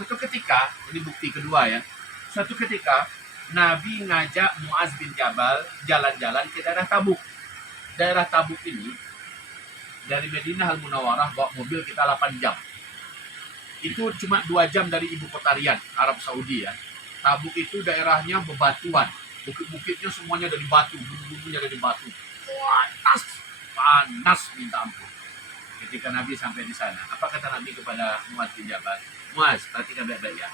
Suatu ketika, ini bukti kedua ya. Suatu ketika Nabi ngajak Muaz bin Jabal jalan-jalan ke daerah Tabuk. Daerah Tabuk ini dari Madinah Al-Munawwarah bawa mobil kita 8 jam. Itu cuma 2 jam dari ibu kota Riyadh, Arab Saudi ya. Tabuk itu daerahnya bebatuan. Bukit-bukitnya semuanya dari batu, gunung-gunungnya dari batu. Panas, panas minta ampun. Ketika Nabi sampai di sana, apa kata Nabi kepada Muaz bin Jabal? Muaz, perhatikan baik-baik ya.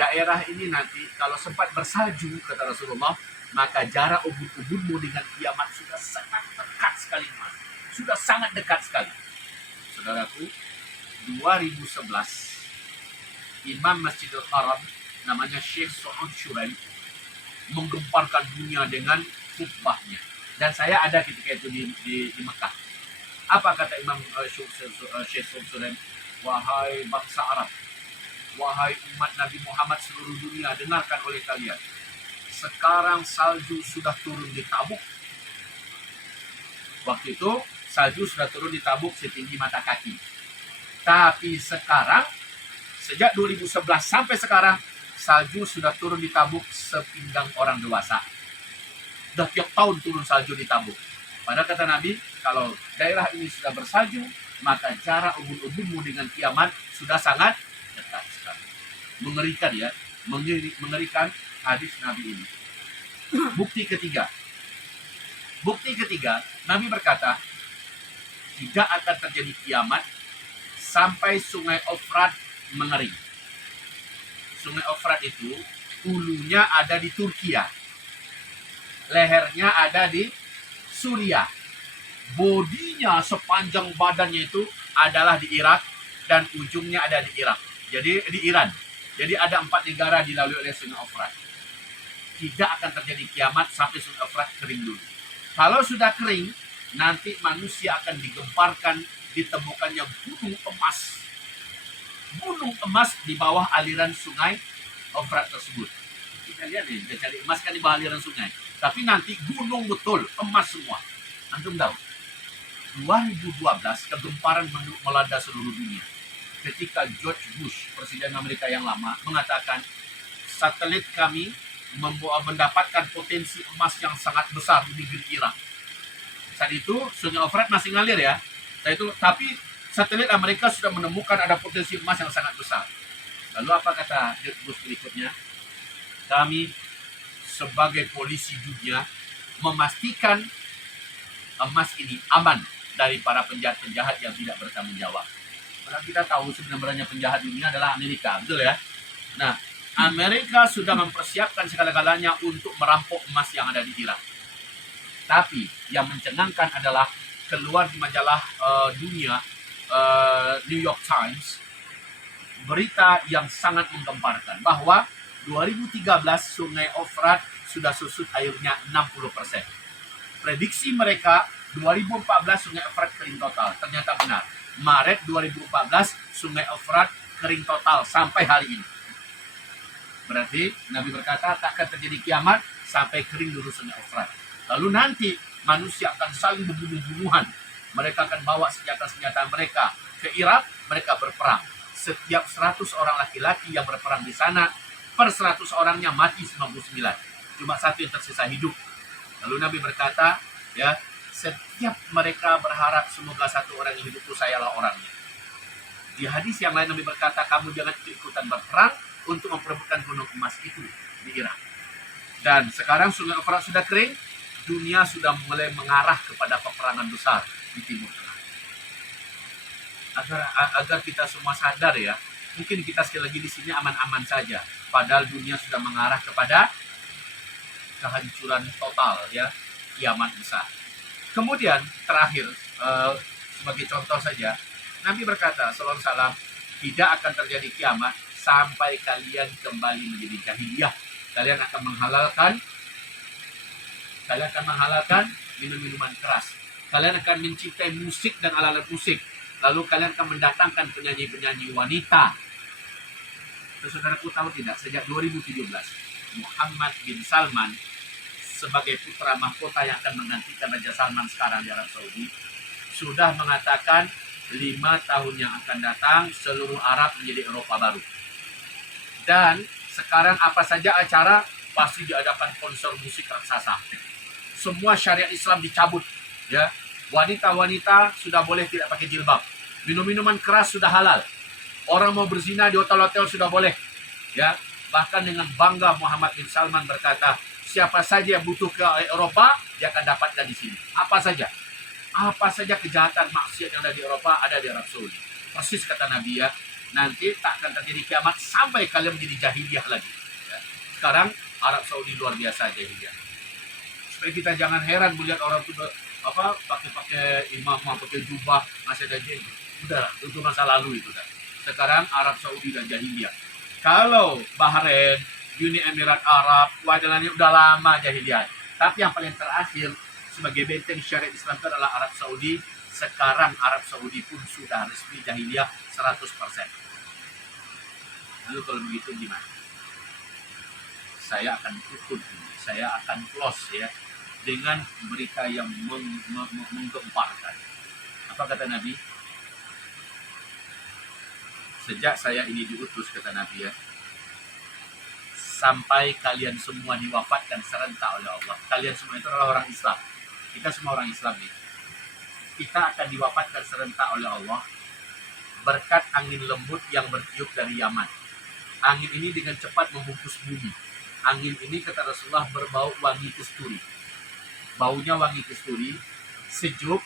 Daerah ini nanti kalau sempat bersalju, kata Rasulullah, maka jarak ubun-ubunmu dengan kiamat sudah sangat dekat sekali, Muaz. Sudah sangat dekat sekali. Saudaraku, 2011 Imam Masjidil Haram namanya Syekh Saud Shuraim menggemparkan dunia dengan khutbahnya. Dan saya ada ketika itu di Mekah. Apa kata Imam Syekh Saud Shuraim? Wahai bangsa Arab, wahai umat Nabi Muhammad seluruh dunia, dengarkan oleh kalian. Sekarang salju sudah turun di Tabuk. Waktu itu salju sudah turun di Tabuk setinggi mata kaki. Tapi sekarang, sejak 2011 sampai sekarang, salju sudah turun di Tabuk sepinggang orang dewasa. Sudah tiap tahun turun salju di Tabuk. Padahal kata Nabi, kalau daerah ini sudah bersalju, maka jarak ubun-ubunmu dengan kiamat sudah sangat dekat sekali. Mengerikan ya, mengerikan hadis Nabi ini. Bukti ketiga, Nabi berkata, tidak akan terjadi kiamat sampai sungai Ofrat mengering. Sungai Ofrat itu hulunya ada di Turkiya, lehernya ada di Suriah, bodinya sepanjang badannya itu adalah di Irak dan ujungnya ada di Irak. Jadi di Iran. Jadi ada 4 negara dilalui oleh sungai Ofrat. Tidak akan terjadi kiamat sampai sungai Ofrat kering dulu. Kalau sudah kering, nanti manusia akan digemparkan, ditemukannya gunung emas. Gunung emas di bawah aliran sungai Ofrat tersebut. Kita lihat nih, kita cari emas kan di bawah aliran sungai. Tapi nanti gunung betul, emas semua. Antum tahu, 2012 kegemparan melanda seluruh dunia. Ketika George Bush, Presiden Amerika yang lama, mengatakan satelit kami mendapatkan potensi emas yang sangat besar di negeri Irak. Saat itu sungai Ofrat masih ngalir ya. Tapi satelit Amerika sudah menemukan ada potensi emas yang sangat besar. Lalu apa kata George Bush berikutnya? Kami sebagai polisi dunia memastikan emas ini aman dari para penjahat-penjahat yang tidak bertanggung jawab. Karena kita tahu sebenarnya penjahat dunia adalah Amerika, betul ya? Nah, Amerika sudah mempersiapkan segala-galanya untuk merampok emas yang ada di Irak. Tapi yang mencengangkan adalah keluar di majalah dunia, New York Times, berita yang sangat menggemparkan bahwa 2013 sungai Ofrat sudah susut airnya 60%. Prediksi mereka 2014 sungai Ofrat kering total. Ternyata benar. Maret 2014 sungai Ofrat kering total sampai hari ini. Berarti Nabi berkata tak akan terjadi kiamat sampai kering dulu sungai Ofrat. Lalu nanti manusia akan saling berbunuh-bunuhan. Mereka akan bawa senjata-senjata mereka ke Irak, mereka berperang. Setiap 100 orang laki-laki yang berperang di sana, per 100 orangnya mati 99. Cuma satu yang tersisa hidup. Lalu Nabi berkata, ya, setiap mereka berharap semoga satu orang yang hidup itu sayalah orangnya. Di hadis yang lain Nabi berkata, kamu jangan ikutan berperang untuk memperebutkan gunung emas itu di Irak. Dan sekarang sungai Ofrat sudah kering, dunia sudah mulai mengarah kepada peperangan besar di Timur Tengah. Agar kita semua sadar ya, mungkin kita sekali lagi di sini aman-aman saja, padahal dunia sudah mengarah kepada kehancuran total ya, kiamat besar. Kemudian terakhir, sebagai contoh saja, Nabi berkata sallallahu alaihi wasallam, tidak akan terjadi kiamat sampai kalian kembali menjadi jahiliyah. Kalian akan menghalalkan minum-minuman keras. Kalian akan mencintai musik dan alat-alat musik. Lalu kalian akan mendatangkan penyanyi-penyanyi wanita. Saudaraku tahu tidak, sejak 2017 Muhammad bin Salman sebagai putra mahkota yang akan menggantikan Raja Salman sekarang di Arab Saudi sudah mengatakan 5 tahun yang akan datang seluruh Arab menjadi Eropa baru. Dan sekarang apa saja acara pasti diadakan konser musik raksasa. Semua syariat Islam dicabut, ya. Wanita-wanita sudah boleh tidak pakai jilbab. Minum-minuman keras sudah halal. Orang mau berzina di hotel-hotel sudah boleh, ya. Bahkan dengan bangga Muhammad bin Salman berkata, siapa saja yang butuh ke Eropa, dia akan dapatkan di sini. Apa saja. Apa saja kejahatan maksiat yang ada di Eropa ada di Arab Saudi. Persis kata Nabi, ya. Nanti tak akan terjadi kiamat sampai kalian menjadi jahiliyah lagi. Ya. Sekarang Arab Saudi luar biasa jahiliyah. Supaya kita jangan heran melihat orang itu pakai imam, pakai jubah, masih ada jenggot. Udah, itu masa lalu itu dah. Sekarang Arab Saudi dan jahiliyah. Kalau Bahrain, Uni Emirat Arab, wajahnya udah lama jahiliyah. Tapi yang paling terakhir sebagai benteng syariat Islam itu adalah Arab Saudi. Sekarang Arab Saudi pun sudah resmi jahiliyah 100%. Lalu kalau begitu gimana? Saya akan tutup, saya akan close, ya, dengan berita yang menggemparkan. Apa kata Nabi? Sejak saya ini diutus, kata Nabi, ya, sampai kalian semua diwafatkan serentak oleh Allah. Kalian semua itu adalah orang Islam. Kita semua orang Islam nih. Kita akan diwafatkan serentak oleh Allah berkat angin lembut yang bertiup dari Yaman. Angin ini dengan cepat membungkus bumi. Angin ini, kata Rasulullah, berbau wangi kasturi. Baunya wangi kasturi, sejuk.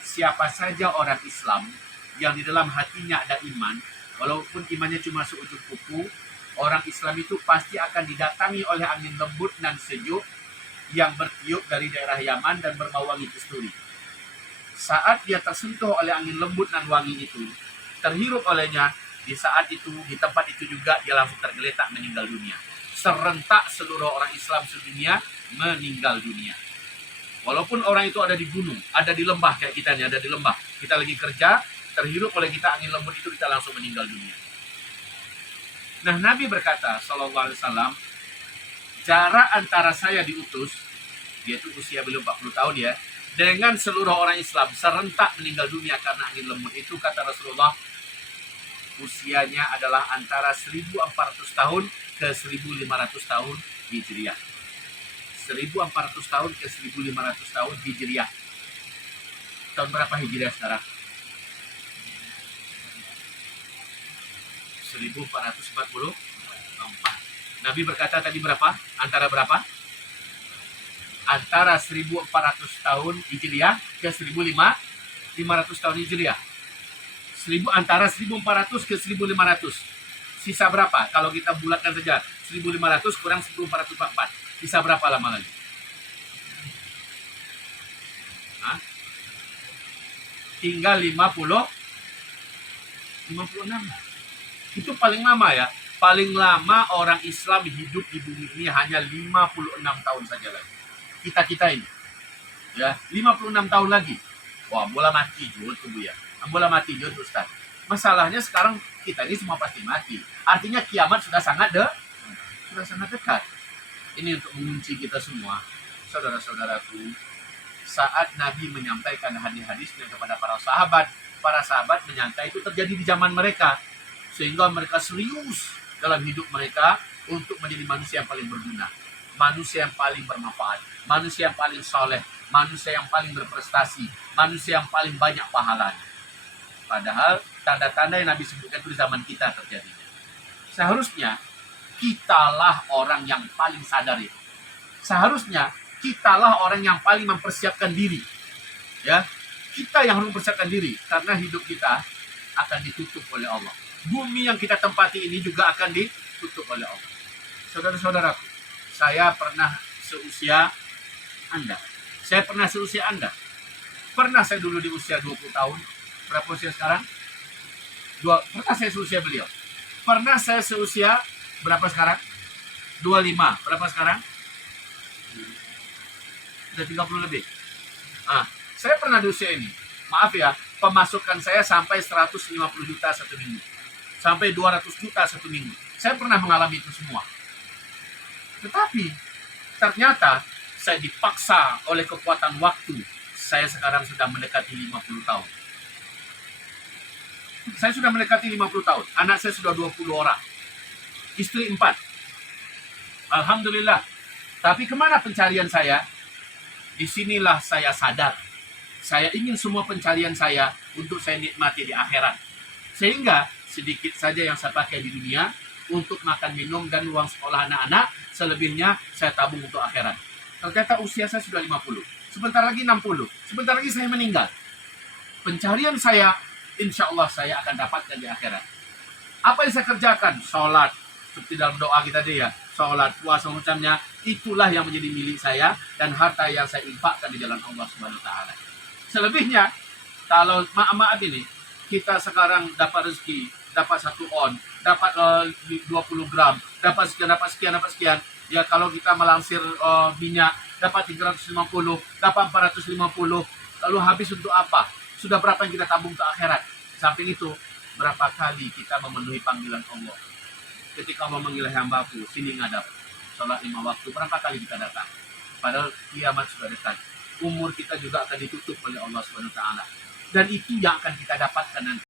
Siapa saja orang Islam yang di dalam hatinya ada iman, walaupun imannya cuma seujung kuku, orang Islam itu pasti akan didatangi oleh angin lembut dan sejuk yang bertiup dari daerah Yaman dan berbau wangi kasturi. Saat dia tersentuh oleh angin lembut dan wangi itu, terhirup olehnya, di saat itu, di tempat itu juga dia langsung tergeletak meninggal dunia. Serentak seluruh orang Islam sedunia meninggal dunia. Walaupun orang itu ada di gunung, ada di lembah kayak kita nih, ada di lembah. Kita lagi kerja, terhirup oleh kita angin lembut itu, kita langsung meninggal dunia. Nah, Nabi berkata, sallallahu alaihi wasallam, jarak antara saya diutus, yaitu usia beliau 40 tahun, ya, dengan seluruh orang Islam serentak meninggal dunia karena angin lembut itu, kata Rasulullah, usianya adalah antara 1400 tahun ke 1500 tahun Hijriah. 1400 tahun ke 1500 tahun Hijriah. Tahun berapa Hijriah sekarang? 1444. Nabi berkata tadi berapa? Antara berapa? Antara 1400 tahun Hijriah ke 1500 tahun Hijriah. Antara 1400 ke 1500. Sisa berapa? Kalau kita bulatkan saja, 1500 kurang 1444. Sisa berapa lama lagi? Hah? Tinggal 56. Itu paling lama, ya. Paling lama orang Islam hidup di bumi ini hanya 56 tahun saja lagi. Kita ini. Ya, 56 tahun lagi. Wah, bola mati juga tuh, Bu, ya. Bola mati juga, Ustaz. Masalahnya sekarang kita ini semua pasti mati. Artinya kiamat sudah sangat dekat. Ini untuk mengunci kita semua, saudara-saudaraku. Saat Nabi menyampaikan hadis-hadisnya kepada para sahabat menyangka itu terjadi di zaman mereka. Sehingga mereka serius dalam hidup mereka untuk menjadi manusia yang paling berguna, manusia yang paling bermanfaat, manusia yang paling soleh, manusia yang paling berprestasi, manusia yang paling banyak pahalanya. Padahal tanda-tanda yang Nabi sebutkan itu di zaman kita terjadinya. Seharusnya kitalah orang yang paling sadar itu. Seharusnya kitalah orang yang paling mempersiapkan diri. Ya, kita yang harus mempersiapkan diri karena hidup kita akan ditutup oleh Allah. Bumi yang kita tempati ini juga akan ditutup oleh Allah. Saudara-saudaraku, saya pernah seusia Anda. Pernah saya dulu di usia 20 tahun. Berapa usia sekarang? Pernah saya seusia beliau. Pernah saya seusia berapa sekarang? 25. Berapa sekarang? Sudah 30 lebih. Saya pernah di usia ini. Maaf ya, pemasukan saya sampai 150 juta satu minggu. Sampai 200 juta satu minggu. Saya pernah mengalami itu semua. Tetapi ternyata saya dipaksa oleh kekuatan waktu. Saya sekarang sudah mendekati 50 tahun. Saya sudah mendekati 50 tahun. Anak saya sudah 20 orang. istri 4. Alhamdulillah. Tapi kemana pencarian saya? Disinilah saya sadar. Saya ingin semua pencarian saya untuk saya nikmati di akhirat. Sehingga sedikit saja yang saya pakai di dunia untuk makan minum dan uang sekolah anak-anak, selebihnya saya tabung untuk akhirat. Ternyata usia saya sudah 50. Sebentar lagi 60. Sebentar lagi saya meninggal. Pencarian saya, insya Allah saya akan dapatkan di akhirat. Apa yang saya kerjakan? Sholat. Seperti dalam doa kita tadi ya. Sholat, puasa, macamnya. Itulah yang menjadi milik saya. Dan harta yang saya infakkan di jalan Allah Subhanahu Wa Taala. Selebihnya, kalau maaf ini, kita sekarang dapat rezeki, dapat 1 on, dapat 20 gram, dapat sekian. Ya kalau kita melansir minyak, dapat 350, dapat 450. Lalu habis untuk apa? Sudah berapa yang kita tabung ke akhirat? Samping itu, berapa kali kita memenuhi panggilan Allah? Ketika Allah memanggil hambaku, sini ngadap, sholat 5 waktu, berapa kali kita datang? Padahal kiamat sudah dekat. Umur kita juga akan ditutup oleh Allah Subhanahu Wa Taala. Dan itu yang akan kita dapatkan nanti.